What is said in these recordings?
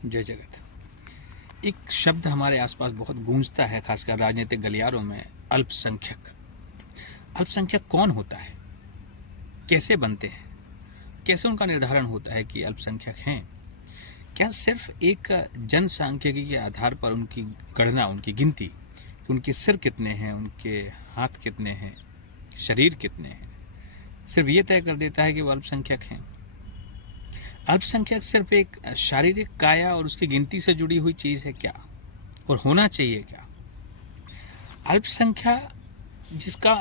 जय जगत। एक शब्द हमारे आसपास बहुत गूंजता है, खासकर राजनीतिक गलियारों में, अल्पसंख्यक। अल्पसंख्यक कौन होता है, कैसे बनते हैं, कैसे उनका निर्धारण होता है कि अल्पसंख्यक हैं? क्या सिर्फ एक जनसांख्यिकी के आधार पर उनकी गणना, उनकी गिनती कि उनके सिर कितने हैं, उनके हाथ कितने हैं, शरीर कितने हैं, सिर्फ ये तय कर देता है कि वो अल्पसंख्यक हैं? अल्पसंख्यक सिर्फ एक शारीरिक काया और उसकी गिनती से जुड़ी हुई चीज़ है क्या, और होना चाहिए क्या? अल्पसंख्या, जिसका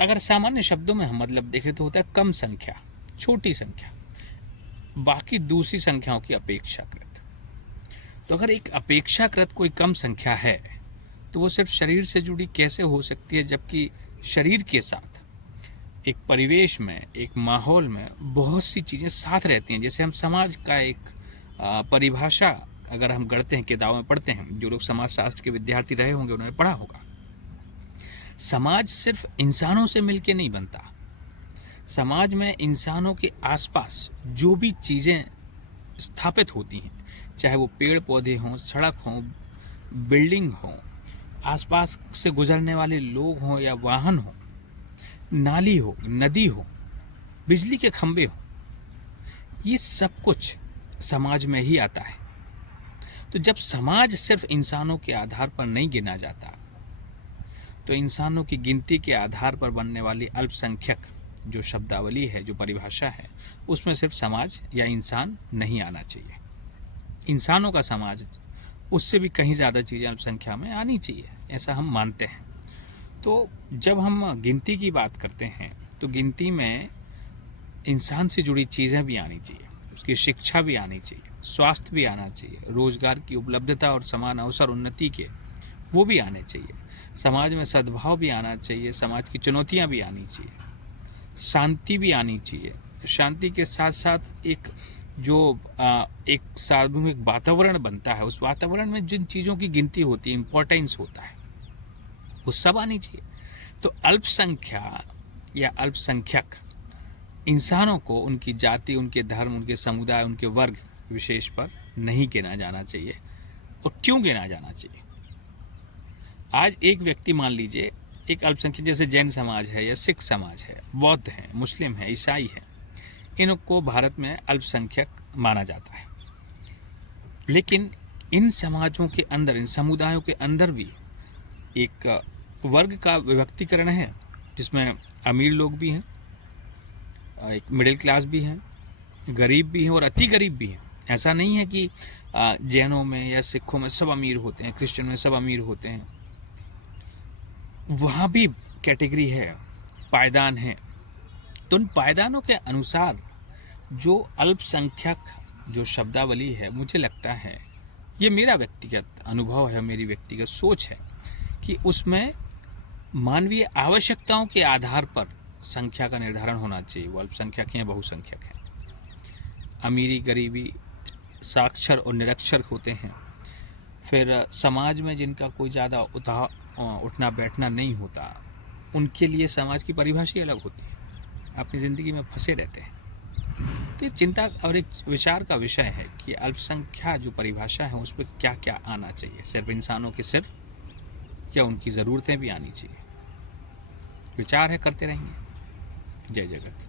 अगर सामान्य शब्दों में हम मतलब देखें तो होता है कम संख्या, छोटी संख्या, बाकी दूसरी संख्याओं की अपेक्षाकृत। तो अगर एक अपेक्षाकृत कोई कम संख्या है तो वो सिर्फ शरीर से जुड़ी कैसे हो सकती है, जबकि शरीर के साथ एक परिवेश में, एक माहौल में बहुत सी चीज़ें साथ रहती हैं। जैसे हम समाज का एक परिभाषा अगर हम गढ़ते हैं, किताबों में पढ़ते हैं, जो लोग समाजशास्त्र के विद्यार्थी रहे होंगे उन्होंने पढ़ा होगा, समाज सिर्फ इंसानों से मिलके नहीं बनता। समाज में इंसानों के आसपास जो भी चीज़ें स्थापित होती हैं, चाहे वो पेड़ पौधे हों, सड़क हों, बिल्डिंग हों, आसपास से गुजरने वाले लोग हों या वाहन हों, नाली हो, नदी हो, बिजली के खंभे हो, ये सब कुछ समाज में ही आता है। तो जब समाज सिर्फ इंसानों के आधार पर नहीं गिना जाता, तो इंसानों की गिनती के आधार पर बनने वाली अल्पसंख्यक जो शब्दावली है, जो परिभाषा है, उसमें सिर्फ समाज या इंसान नहीं आना चाहिए। इंसानों का समाज, उससे भी कहीं ज़्यादा चीज़ें अल्पसंख्या में आनी चाहिए, ऐसा हम मानते हैं। तो जब हम गिनती की बात करते हैं तो गिनती में इंसान से जुड़ी चीज़ें भी आनी चाहिए, उसकी शिक्षा भी आनी चाहिए, स्वास्थ्य भी आना चाहिए, रोजगार की उपलब्धता और समान अवसर उन्नति के वो भी आने चाहिए, समाज में सद्भाव भी आना चाहिए, समाज की चुनौतियां भी आनी चाहिए, शांति भी आनी चाहिए। शांति के साथ साथ एक जो एक सामूहिक वातावरण बनता है, उस वातावरण में जिन चीज़ों की गिनती होती है, इम्पोर्टेंस होता है, वो सब आनी चाहिए। तो अल्पसंख्या या अल्पसंख्यक इंसानों को उनकी जाति, उनके धर्म, उनके समुदाय, उनके वर्ग विशेष पर नहीं गिना जाना चाहिए। और क्यों गिना जाना चाहिए? आज एक व्यक्ति, मान लीजिए एक अल्पसंख्यक, जैसे जैन समाज है या सिख समाज है, बौद्ध है, मुस्लिम है, ईसाई है, इनको भारत में अल्पसंख्यक माना जाता है। लेकिन इन समाजों के अंदर, इन समुदायों के अंदर भी एक वर्ग का विभक्तिकरण है, जिसमें अमीर लोग भी हैं, एक मिडिल क्लास भी हैं, गरीब भी हैं और अति गरीब भी हैं। ऐसा नहीं है कि जैनों में या सिखों में सब अमीर होते हैं, क्रिश्चियन में सब अमीर होते हैं, वहाँ भी कैटेगरी है, पायदान है। तो उन पायदानों के अनुसार जो अल्पसंख्यक जो शब्दावली है, मुझे लगता है, ये मेरा व्यक्तिगत अनुभव है, मेरी व्यक्तिगत सोच है, कि उसमें मानवीय आवश्यकताओं के आधार पर संख्या का निर्धारण होना चाहिए। वो अल्पसंख्यक हैं या बहुसंख्यक हैं, अमीरी गरीबी, साक्षर और निरक्षर होते हैं, फिर समाज में जिनका कोई ज़्यादा उठना बैठना नहीं होता, उनके लिए समाज की परिभाषा अलग होती है, अपनी ज़िंदगी में फंसे रहते हैं। तो एक चिंता और एक विचार का विषय है कि अल्पसंख्या जो परिभाषा है, उस पर क्या क्या आना चाहिए, सिर्फ इंसानों के सिर, या उनकी ज़रूरतें भी आनी चाहिए। विचार है, करते रहेंगे। जय जगत।